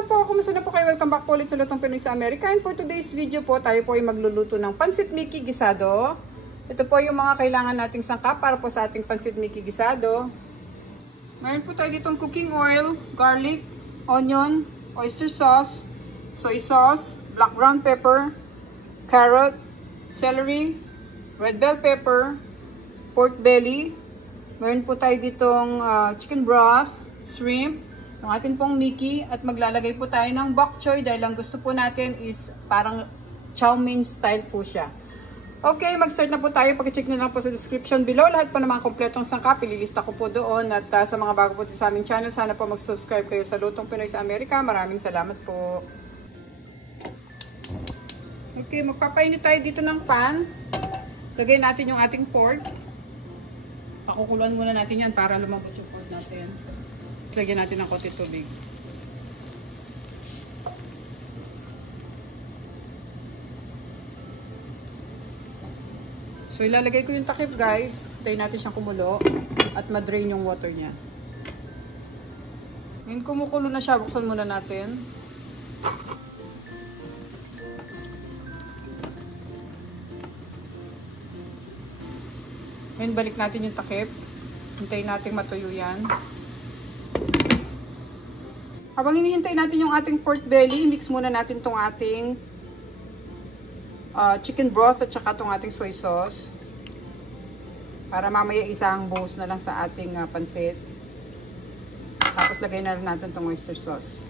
Hello po, kumusta na po kayo? Welcome back po ulit sa Lutong Pinoy sa Amerika. And for today's video po, tayo po ay magluluto ng Pansit Mickey Gisado. Ito po yung mga kailangan nating sangkap para po sa ating Pansit Mickey Gisado. Mayroon po tayo ditong cooking oil, garlic, onion, oyster sauce, soy sauce, black ground pepper, carrot, celery, red bell pepper, pork belly. Mayroon po tayo ditong chicken broth, shrimp, yung atin pong Mickey, at maglalagay po tayo ng bok choy dahil ang gusto po natin is parang chow mein style po siya. Okay, mag-start na po tayo. Pag-check nyo lang po sa description below. Lahat po ng mga kompletong sangkap, ililista ko po doon. At sa mga bago po sa aming channel, sana po mag-subscribe kayo sa Lutong Pinoy sa Amerika. Maraming salamat po. Okay, magpapainit tayo dito ng pan. Lagay natin yung ating pork. Pakukuluan muna natin yan para lumambot yung pork natin. Lagyan natin ng konti tubig. So ilalagay ko yung takip guys. Tayin natin siyang kumulo at ma-drain yung water niya. Ngayon kumukulo na siya, buksan muna natin. Ngayon balik natin yung takip. Hintayin natin matuyo yan. Habang hinihintay natin yung ating pork belly, mix muna natin tong ating chicken broth at saka tong ating soy sauce. Para mamaya isang buhos na lang sa ating pansit. Tapos lagay na rin natin tong oyster sauce.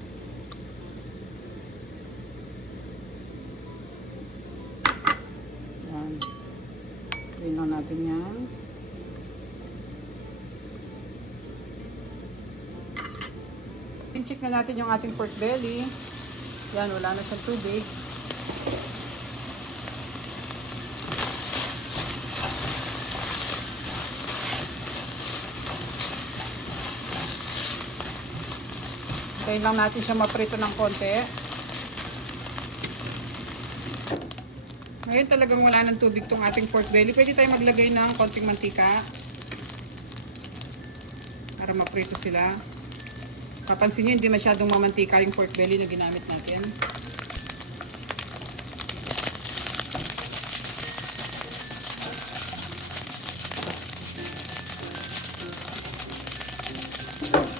Yan. Gawin lang natin yan. Check na natin yung ating pork belly. Yan, wala na siyang tubig. Hintayin lang natin siya maprito ng konti. Ngayon talagang wala ng tubig tong ating pork belly. Pwede tayo maglagay ng konting mantika para maprito sila. Papansin nyo, hindi masyadong mamantika yung pork belly na ginamit natin.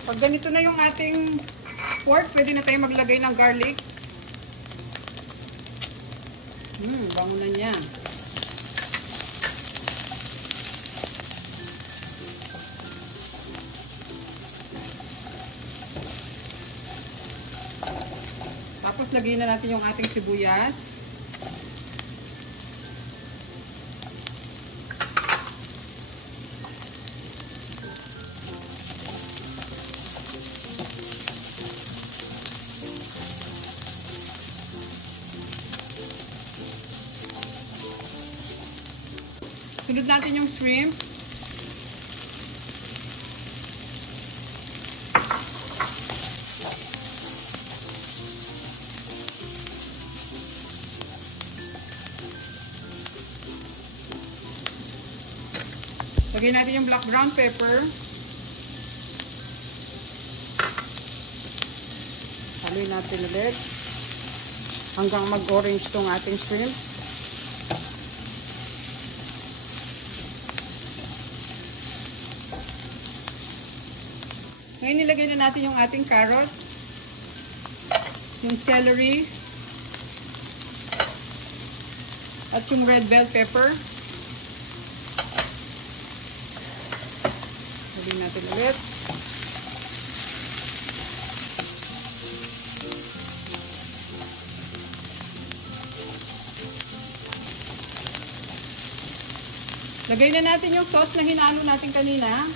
Pag ganito na yung ating pork, pwede na tayo maglagay ng garlic. Bango na niya. Tapos lagyan na natin yung ating sibuyas. Sunod natin yung shrimp. Lagyan natin yung black ground pepper. Haluin natin ulit hanggang mag-orange tong ating shrimp. Ngayon nilagay na natin yung ating carrot, yung celery, at yung red bell pepper. Lagyan natin ulit. Lagay na natin yung sauce na hinalo natin kanina.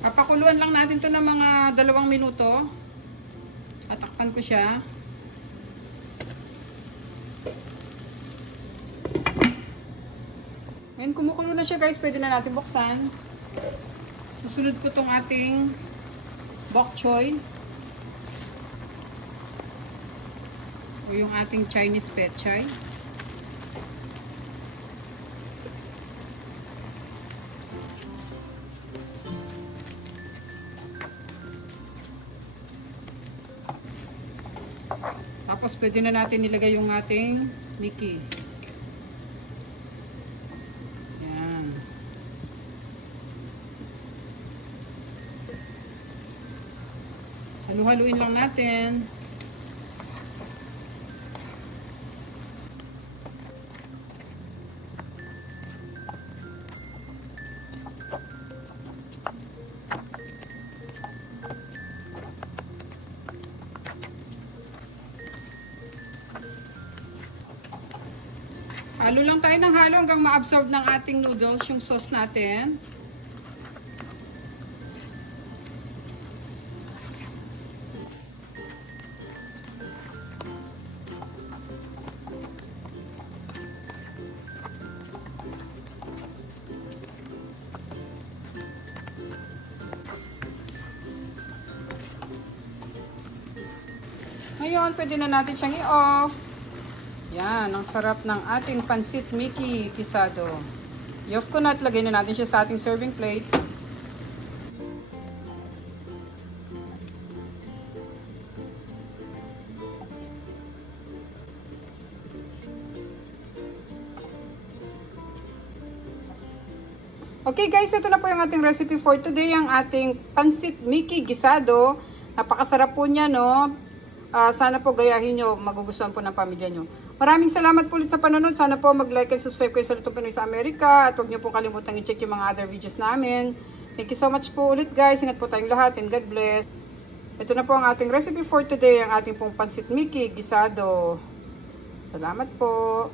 Papakuluan lang natin to ng mga 2 minuto. Tatakpan ko siya. Ngayon kumukulo na siya guys, pwede na natin buksan. Susunod ko tong ating bok choy. O yung ating Chinese pechay. Tapos pwede na natin nilagay yung ating Mickey. Yan. Halu-haluin lang natin. Halo lang tayo ng halo hanggang ma-absorb ng ating noodles yung sauce natin. Ngayon, pwede na natin siyang i-off. Yan, ang sarap ng ating pansit Mickey Guisado. I-off ko na at lagay na natin siya sa ating serving plate. Okay guys, ito na po yung ating recipe for today, ang ating pansit Mickey Guisado. Napakasarap po niya, no? Sana po gayahin nyo, magugustuhan po ng pamilya nyo. Maraming salamat po ulit sa panonood. Sana po mag-like and subscribe kayo sa Lutong Pinoy sa Amerika. At huwag nyo po kalimutang i-check yung mga other videos namin. Thank you so much po ulit guys. Ingat po tayong lahat and God bless. Ito na po ang ating recipe for today, ang ating pong pansit Mickey Guisado. Salamat po.